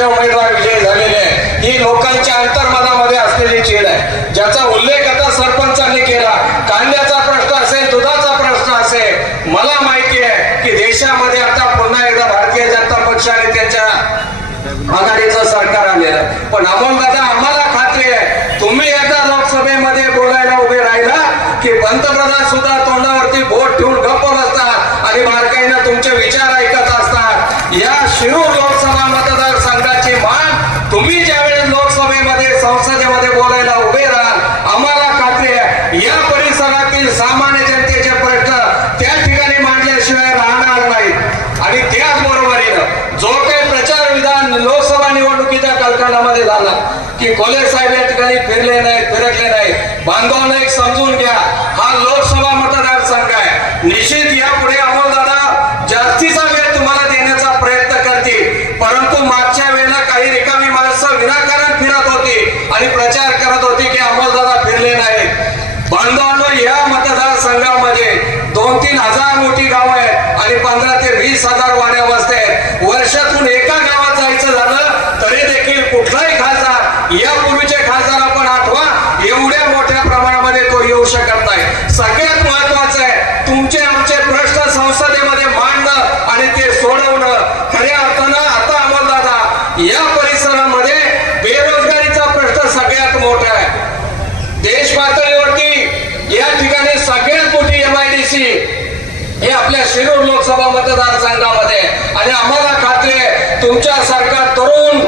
पक्षाचे उमेदवार विजयी झालेले ही लोकांच्या अंतर्मनामध्ये असलेली चीड आहे. ज्याचा उल्लेख आता सरपंचांनी केला. कांद्याचा प्रश्न असेल दुधाचा प्रश्न असेल मला माहिती आहे की देशामध्ये आता पुन्हा एकदा भारतीय जनता पक्ष आणि त्यांच्या आघाडीचं सरकार आलेलं पण आपण बघा आम्हाला खात्री आहे. तुम्ही एकदा लोकसभेमध्ये बोलायला उभे राहिला की पंतप्रधान सुद्धा तोंडावरती बोट ठेवून गप्प बसतात आणि बारकाईनं तुमचे विचार ऐकत असतात. या शिरूर लोकसभा मतदार मतदारसंघाची मान तुम्ही ज्यावेळेस लोकसभेमध्ये संसदेमध्ये बोलायला उभे राहाल आम्हाला खात्री आहे या परिसरातील सामान्य जनतेचे प्रश्न त्या ठिकाणी मांडल्याशिवाय राहणार नाही आणि त्याच बरोबरीनं जो काही प्रचार विधान लोकसभा निवडणुकीच्या कालखंडामध्ये झाला की कोले साहेब या ठिकाणी फिरले नाहीत फिरकले नाहीत बांधवांना एक समजून घ्या हा लोकसभा मतदारसंघ आहे निश्चित यापुढे अमोलदादा जास्तीचा वेळ तुम्हाला देण्याचा प्रयत्न करतील परंतु मागच्या वेळेला काही रिकामी माणसं विनाकारण फिरत होती आणि प्रचार करत होती की अमोलदादा फिरले नाहीत बांधवांनो या मतदारसंघामध्ये दोन तीन हजार मोठी गावं आहेत आणि पंधरा ते वीस हजार वाड्या वस्त्या आहेत वर्षातून एका गावात जायचं झालं तरी देखील कुठलाही खासदार यापूर्वीचे खासदार आपण आठवा एवढ्या मोठ्या प्रमाणामध्ये तो येऊ शकत नाही सगळ्यात महत्वाचं आहे तुमचे आमचे प्रश्न संसदेमध्ये मांडणं आणि ते सोडवणं खऱ्या अर्थानं आता अमोलदादा या परिसरामध्ये बेरोजगारीचा प्रश्न सगळ्यात मोठा आहे देश पातळीवरती या ठिकाणी सगळ्यात मोठी एम आय डी सी हे आपल्या शिरूर लोकसभा मतदारसंघामध्ये आहे. आणि आम्हाला खात्री आहे तुमच्यासारखा तरुण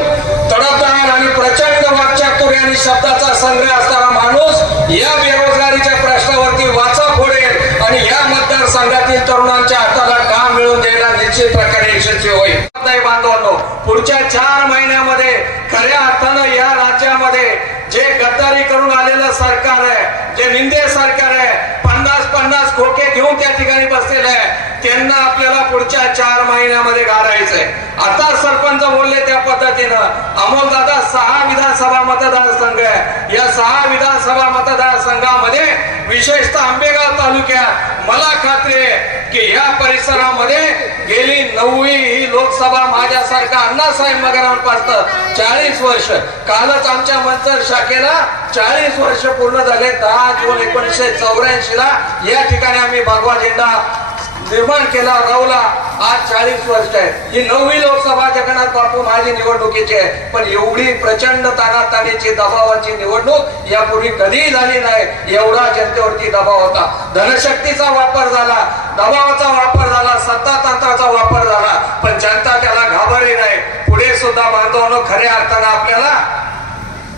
तडफदार आणि प्रचंड वाक्चातुर्य आणि शब्दाचा संग्रह असणारा माणूस या बेरोजगारीच्या प्रश्नावरती वाचा फोडेल आणि या मतदारसंघातील तरुणांच्या हाताला काम मिळवून द्यायला निश्चित प्रकारे यशस्वी होईल. बांधवांनो पुढच्या चार महिन्यामध्ये खऱ्या अर्थानं या राज्यामध्ये जे गद्दारी करून आलेलं सरकार आहे जे निंदे सरकार आहे पन्नास पन्नास खोके घेऊन त्या ठिकाणी बसलेले आहे त्यांना आपल्याला पुढच्या चार महिन्यामध्ये घालायचंय आता सरपंच बोलले त्या पद्धतीनं. अमोलदादा सहा विधानसभा मतदारसंघ आहे. या सहा विधानसभा मतदारसंघामध्ये विशेषतः आंबेगाव तालुक्यात मला खात्री आहे की या परिसरामध्ये गेली नववी ही लोकसभा माझ्यासारखा अण्णासाहेब मगरांपासून चाळीस वर्ष. कालच आमच्या मंचर शाखेला चाळीस वर्ष पूर्ण झाले. दहा जून एकोणीसशे चौऱ्याऐंशी ला या ठिकाणी आम्ही भगवा झेंडा निर्माण केला रावला. आज चाळीस वर्ष आहे ही नववी लोकसभा जगन्नाथ बापू माझी निवडणुकीची आहे. पण एवढी प्रचंड तानातानीची दबावाची निवडणूक यापूर्वी कधीही झाली नाही. एवढा जनतेवरती दबाव होता. धनशक्तीचा वापर झाला. दबावाचा वापर झाला. सत्ता तंत्राचा वापर झाला. पण जनता त्याला घाबरली नाही. पुढे सुद्धा बांधवांनो खऱ्या अर्थानं आपल्याला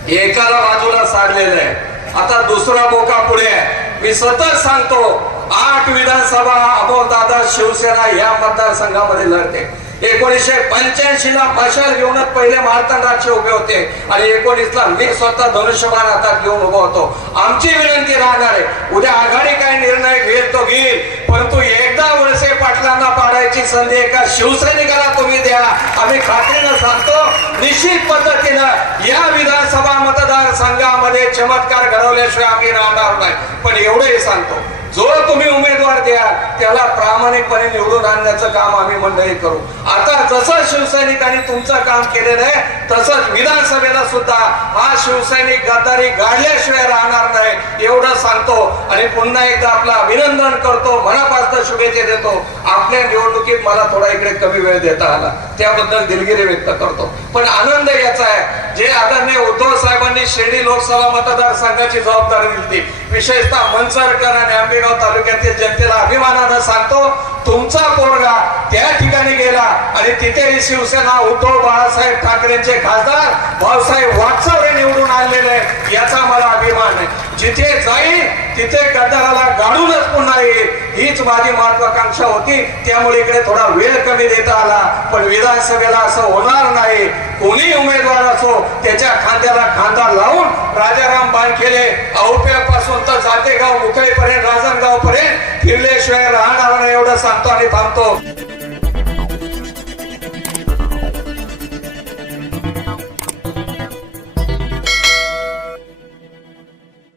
एकाला बाजूला साधलेलं आहे. आता दुसरा बोका पुढे आहे. मी सतत सांगतो आठ विधानसभा अमोल दादा शिवसेना या मतदारसंघामध्ये लढते. एकोणीसशे पंच्याऐंशी ला मशाल घेऊनच पहिले मारतांड उभे होते. आणि एकोणीस ला मी स्वतः धनुष्यबाण हातात घेऊन उभा होतो. आमची विनंती राहणार आहे उद्या आघाडी काय निर्णय घेईल तो घेईल. परंतु एकदा वळसे पाटलांना पाडायची संधी एका शिवसैनिकाला तुम्ही द्या. आम्ही खात्रीनं सांगतो निश्चित पद्धतीनं या विधानसभा मतदारसंघामध्ये चमत्कार घडवल्याशिवाय आम्ही राहणार नाही. पण एवढंही सांगतो जो तुम्ही उमेदवार द्या त्याला प्रामाणिकपणे निवडून आणण्याचं काम आम्ही मंडळी करू. आता जसं शिवसैनिकांनी तुमचं काम केलेलं आहे तसंच विधानसभेला सुद्धा हा शिवसैनिक गद्दारी गाडल्याशिवाय राहणार नाही एवढं सांगतो. आणि पुन्हा एकदा आपलं अभिनंदन करतो मनापासून शुभेच्छा देतो. आपल्या निवडणुकीत मला थोडा इकडे कमी वेळ देता आला. त्याबद्दल दिलगिरी व्यक्त करतो. पण आनंद याचा आहे. जे आदरणीय उद्धव साहेबांनी शिर्डी लोकसभा मतदारसंघाची जबाबदारी दिली विशेषतः मनसरकर आणि आंबेगाव तालुक्यातील जनतेला अभिमानानं सांगतो तुमचा पोरगा त्या ठिकाणी गेला आणि तिथेही शिवसेना उद्धव बाळासाहेब ठाकरेंचे खासदार भाऊसाहेब वाटसावरे निवडून आणलेले आहेत. याचा मला अभिमान आहे. जिथे जाईल तिथे गद्दाराला गाडूनच पुन्हा येईल हीच माझी महत्वाकांक्षा होती. त्यामुळे इकडे थोडा वेळ कमी देता आला. पण विधानसभेला असं होणार नाही. कोणी उमेदवार असो त्याच्या खांद्याला खांदा लावून राजाराम बानखेले औप्यापासून तर जातेगाव मुकळीपर्यंत राजनगाव पर्यंत फिरल्याशिवाय राहणार नाही एवढं सांगतो आणि थांबतो.